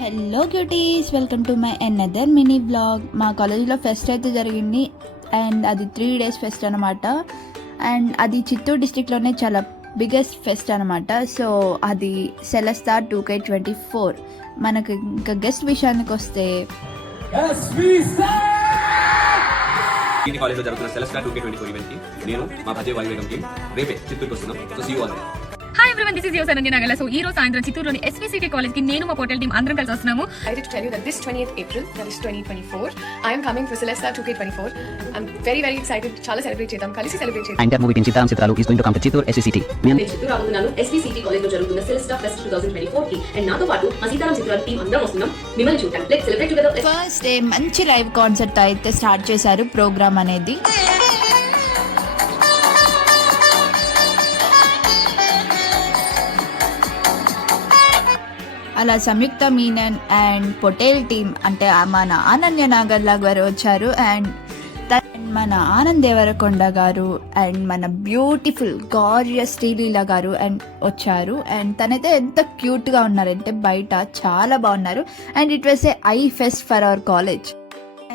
Hello cuties, welcome to my another mini blog. మా కాలేజీలో pest అయితే జరిగింది అండ్ అది 3 days ఫెస్ట్ అనమాట. అండ్ అది చిత్తూరు డిస్ట్రిక్ట్లోనే చాలా బిగ్గెస్ట్ ఫెస్ట్ అనమాట. సో అది సెలెస్తా 2K24. మనకు ఇంకా గెస్ట్ విషయానికి వస్తే కాలేజ్లో జరుగుతున్న సెలెస్టా 2K24 ఈవెంట్ కి నేను మా భజే వాయువేగం టీం రేపే చిత్తూరుకి వస్తున్నాం. So see you all. Hi everyone, this is your Sananjana Nagala. So ఈ రోజు సాయంత్రం చిత్తూరులోని ఎస్వీసీటీ కాలేజ్ కి నేను మా పోర్టల్ టీం అందరం కలిసి వస్తున్నాము. I did tell you that this 20th April, that is 2024, I am coming for Celesta 2K24. I'm very very excited. Chala celebrate చేద్దాం, కలిసి celebrate చేద్దాం. Anchor movie team Sitaram Chitralu is going to come to Chittoor SVCT. నేను Chittoor రాబోతున్నాను ఎస్వీసీటీ college లో జరుగుతున్న సెలెస్టా pest 2024 కి. And నాతో పాటు మా సీతారాం చిత్రాల టీం అందరం వస్తున్నాం మిమ్మల్ని చూడడానికి. Let's celebrate together. First day మంచి లైవ్ కాన్సర్ట్ అయితే స్టార్ట్ చేశారు ప్రోగ్రామ్ అనేది. అలా సంయుక్త మీనన్ అండ్ పొటేల్ టీమ్ అంటే మన అనన్య నాగర్లా గారు వచ్చారు అండ్ మన ఆనంద్ దేవరకొండ గారు అండ్ మన బ్యూటిఫుల్ గార్జియస్ శ్రీలీల గారు అండ్ వచ్చారు. అండ్ తనైతే ఎంత క్యూట్గా ఉన్నారంటే బయట చాలా బాగున్నారు. And it was A I pest for hour college.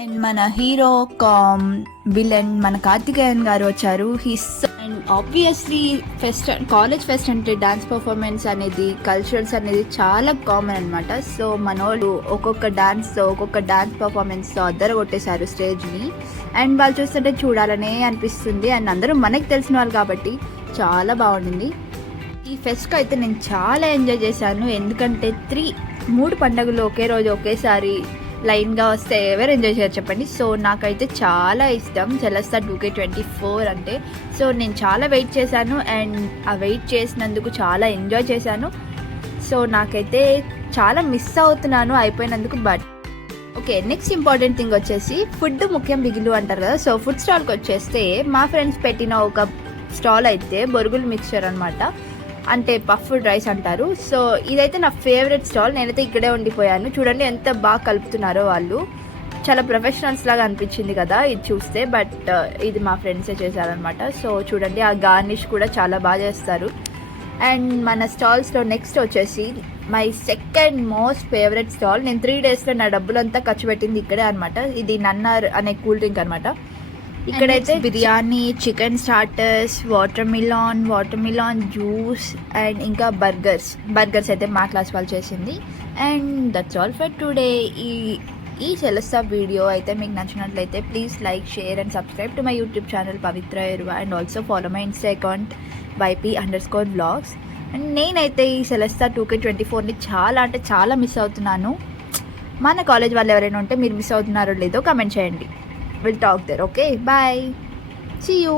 And మన హీరో కామ్ విలన్ మన కార్తికేయన్ గారు వచ్చారు. And obviously pest, college fest అంటే డాన్స్ పర్ఫార్మెన్స్ అనేది, కల్చరల్స్ అనేది చాలా కామన్ అనమాట. సో మనోళ్ళు ఒక్కొక్క డాన్స్ పర్ఫార్మెన్స్తో అద్దరు కొట్టేశారు స్టేజ్ని. అండ్ వాళ్ళు చూస్తుంటే చూడాలనే అనిపిస్తుంది. అండ్ అందరూ మనకి తెలిసిన వాళ్ళు కాబట్టి చాలా బాగుండింది. ఈ ఫెస్ట్కి అయితే నేను చాలా ఎంజాయ్ చేశాను. ఎందుకంటే 3 పండుగలు ఒకే రోజు ఒకేసారి లైన్గా వస్తే ఎవరు ఎంజాయ్ చేయరు చెప్పండి. సో నాకైతే చాలా ఇష్టం సెలెస్తా 2K24 అంటే. సో నేను చాలా వెయిట్ చేశాను అండ్ ఆ వెయిట్ చేసినందుకు చాలా ఎంజాయ్ చేశాను. సో నాకైతే చాలా మిస్ అవుతున్నాను అయిపోయినందుకు. But okay, next important thing వచ్చేసి ఫుడ్ ముఖ్యం బిగులు అంటారు కదా. సో ఫుడ్ స్టాల్కి వచ్చేస్తే మా ఫ్రెండ్స్ పెట్టిన ఒక స్టాల్ అయితే బొరుగులు మిక్చర్ అనమాట, అంటే పఫ్డ్ రైస్ అంటారు. సో ఇదైతే నా ఫేవరెట్ స్టాల్. నేనైతే ఇక్కడే ఉండిపోయాను. చూడండి ఎంత బాగా కలుపుతున్నారో వాళ్ళు. చాలా ప్రొఫెషనల్స్ లాగా అనిపించింది కదా ఇది చూస్తే. బట్ ఇది మా ఫ్రెండ్సే చేశారనమాట. సో చూడండి ఆ గార్నిష్ కూడా చాలా బాగా చేస్తారు. అండ్ మన స్టాల్స్లో నెక్స్ట్ వచ్చేసి my second most favourite stall. నేను 3 daysలో నా డబ్బులంతా ఖర్చు పెట్టింది ఇక్కడే అనమాట. ఇది నన్నార్ అనే కూల్ డ్రింక్ అనమాట. ఇక్కడైతే biryani, chicken starters, watermelon juice and ఇంకా బర్గర్స్ అయితే మా క్లాస్ వాళ్ళు చేసింది. And that's all for today. ఈ సెలెస్తా వీడియో అయితే మీకు నచ్చినట్లయితే please like, share and subscribe to my YouTube channel Pavitra Eruva. And also follow my Insta account YP_vlogs. And నేనైతే ఈ సెలెస్తా 2K24ని చాలా అంటే చాలా మిస్ అవుతున్నాను. మన కాలేజ్ వాళ్ళు ఎవరైనా ఉంటే మీరు మిస్ అవుతున్నారో లేదో కమెంట్ చేయండి. We'll talk there. Okay, bye. See you.